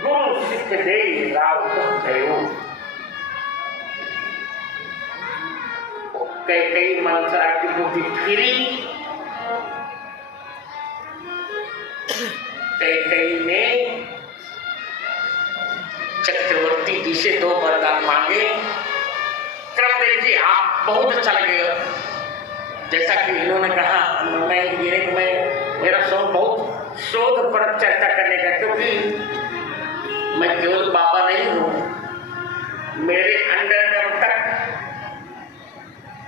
गुरु सिख दे राव कहो कई मनसा की बुद्धि फिरी, कई ने चक्रवर्ती जी से 2 वरदान मांगे। क्रम देखिए, आप बहुत अच्छा लगेगा। जैसा कि इन्होंने कहा, मैं मेरा शौक बहुत शोध पर चर्चा करने का, क्योंकि मैं केवल बाबा नहीं हूँ। मेरे अंडर में अब तक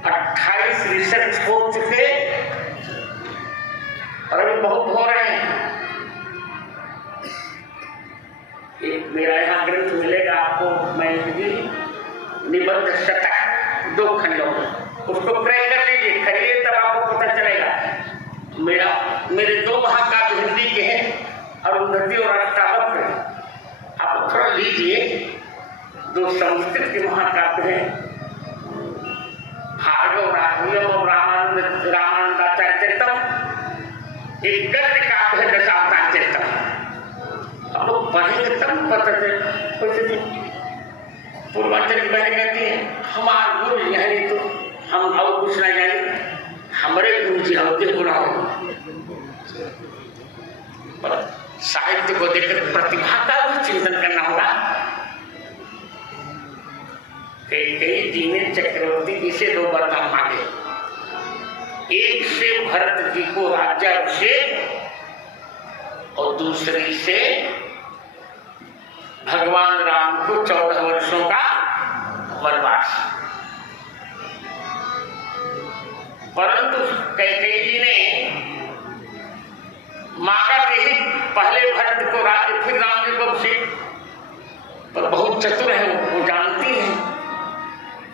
28 रिसर्च हो चुके और अभी बहुत हो रहे हैं। एक मेरा यहाँ ग्रंथ मिलेगा आपको, मैं निबंध शतक 2 खंडों में, उसको क्रय कर लीजिए, खरीदिए, तब आपको पता चलेगा। मेरे 2 महाकाव्य हिंदी के हैं, अरुंधति और अष्टावक्र। आप थोड़ा लीजिए, 2 संस्कृत के महाकाव्य हैं, भार्गव राघवियम और रामानंदाचार्यचरितम। एक गद्य काव्य है दशावतारचरितम। अब लोग पढ़ेंगे तब पता चले। पूर्वांचल की बहनें कहती हैं, हमारे गुरु यही तो हम और कुछ नहीं जाने, हमारे गुरु जी होते गुना हो। साहित्य को देखकर प्रतिभा का भी चिंतन करना होगा। कई जी ने चक्रवर्ती जी से 2 वरदान मांगे। एक से भरत जी को राज्याभिषेक और दूसरी से भगवान राम को 14 वर्षों का वनवास। परंतु कैकेयी जी ने मांगा कि पहले भरत को राज्य, फिर राम जी को अभिषेक। पर बहुत चतुर है, वो जानती है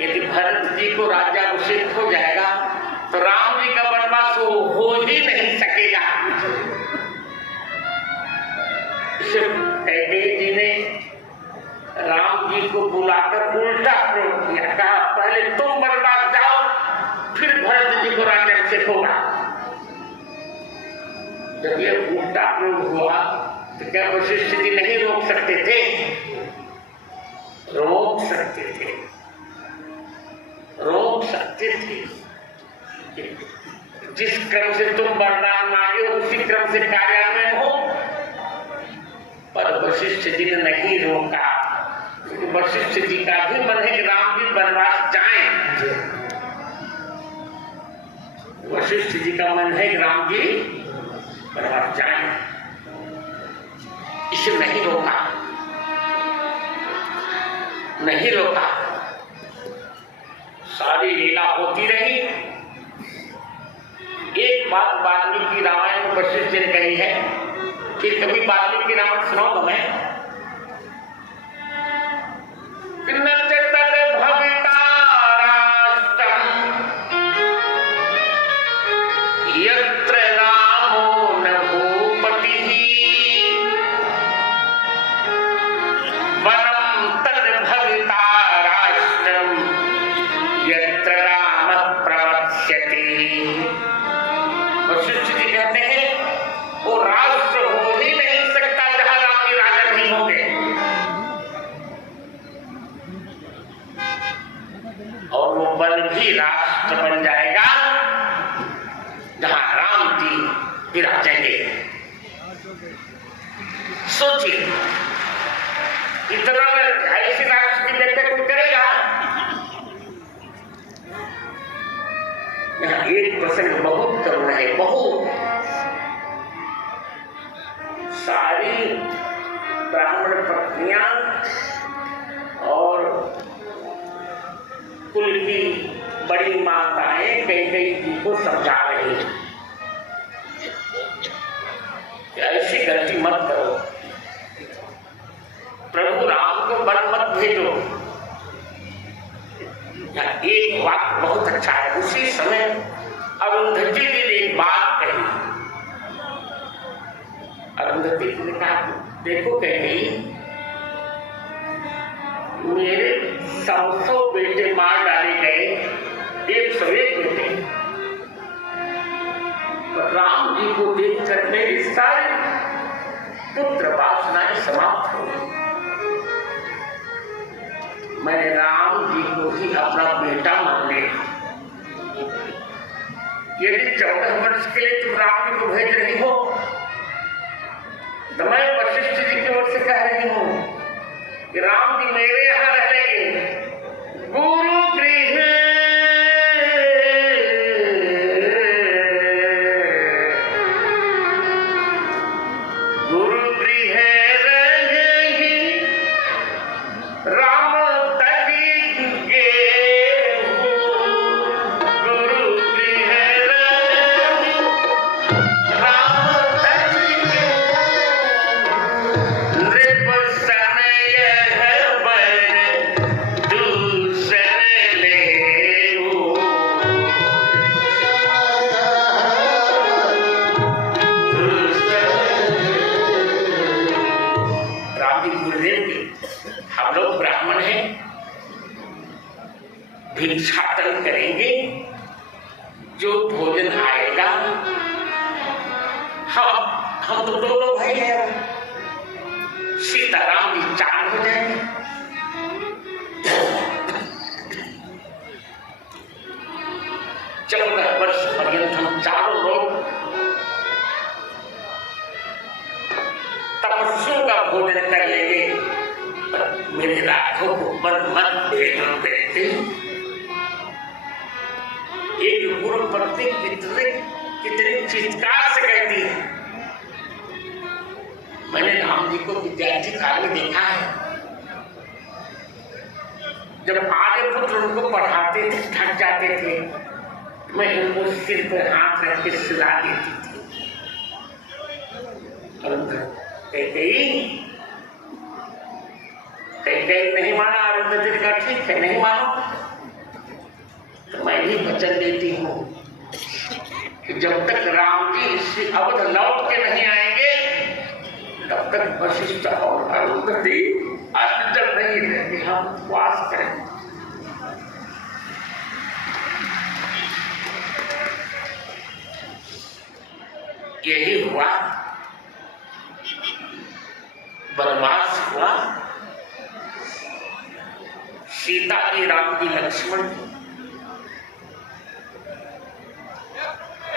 यदि भरत जी को राज्याभिषेक हो जाएगा तो राम जी का वनवास हो ही नहीं सकेगा। कैकेयी जी ने राम जी को बुलाकर उल्टा प्रयोग किया, कहा पहले तुम वनवास जाओ, फिर भरत जी को राज्याभिषेक होगा। जब ये उल्टा प्रयोग हुआ तो क्या वशिष्ठ जी नहीं रोक सकते थे? रोक सकते थे, रोक सकते थे। जिस क्रम से तुम वरदान मांगे उसी क्रम से कार्यान्वयन हो, पर वशिष्ठ जी ने नहीं रोका, क्योंकि वशिष्ठ जी का भी मन है कि राम जी वनवास जाएं। वशिष्ठ जी का मन है कि राम जी वनवास जाएं, इसे नहीं रोका, नहीं रोका। सारी लीला होती रही। एक बात वाल्मीकि रामायण में वशिष्ठ जी ने कही है, फिर कभी वाल्मीकि रामायण सुनाओ तो मैं। यत्र रामो न भूपतिः वनं तद् भविता राष्ट्रं यत्र रामः प्रवक्ष्यति। वशिष्ठ जी कहते हैं वो राष्ट्र हो ही नहीं सकता जहां राम जी राजा नहीं होंगे, और वो वन भी राष्ट्र बन जाएगा जहां राम जी विराजेंगे। सोचिए, इतना ऐसी राष्ट्र की व्याख्या कोई करेगा? यहाँ एक प्रसंग बहुत करुण है, बहुत। सारी ब्राह्मण पत्नियां और कुल की बड़ी माताएं कैकेयी जी को समझा रही हैं कि ऐसी गलती मत करो, प्रभु राम को वन मत भेजो। एक वाक्य बहुत अच्छा है। उसी समय अरुंधति जी ने एक बात कही। अरुंधति जी ने कहा, देखो कैकेयी, मेरे 100 बेटे मार डाले गए, 101 बेटे, राम जी को देखकर मेरी सारी पुत्र वासनाएं समाप्त हो गई। मैंने राम जी को ही अपना बेटा मान लिया। यदि 14 वर्ष के लिए तुम राम जी को भेज रही हो तो मैं वशिष्ठ जी की ओर से कह रही हूं कि राम जी मेरे यहां रह लेंगे। गुरु गृह भिक्षाटन करेंगे, जो भोजन आएगा हम तो दोनों भाई हैं, सीताराम जी चार हो जाएंगे। चलो 10 वर्ष पर्यंत हम चारों लोग तपस्वियों का भोजन कर लेंगे। पर मेरे राघव को मत भेजो बेटे। एक गुरु पत्नी कितनी चित्कार से कहती है। मैंने राम जी को विद्यार्थी काल में देखा है। जब आर्य पुत्र उनको पढ़ाते थे, थक जाते थे, मैं उनको सिर पर हाथ रख के सुला देती थी। कई नहीं माना। अरुंधति का ठीक है, नहीं मानो तो मैं भी वचन देती हूँ कि जब तक राम जी इस अवध लौट के नहीं आएंगे तब तक वशिष्ठ और अरुंधति अंदर नहीं रहेंगे, हम उपवास करेंगे। यही हुआ, वनवास हुआ। सीता जी, राम जी, लक्ष्मण,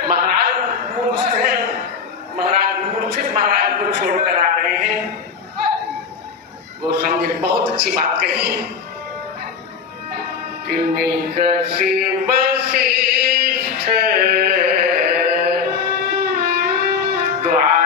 महाराज मूर्छित है, महाराज को छोड़कर आ रहे हैं। वो समझे बहुत अच्छी बात कही कि वशिष्ठ द्वार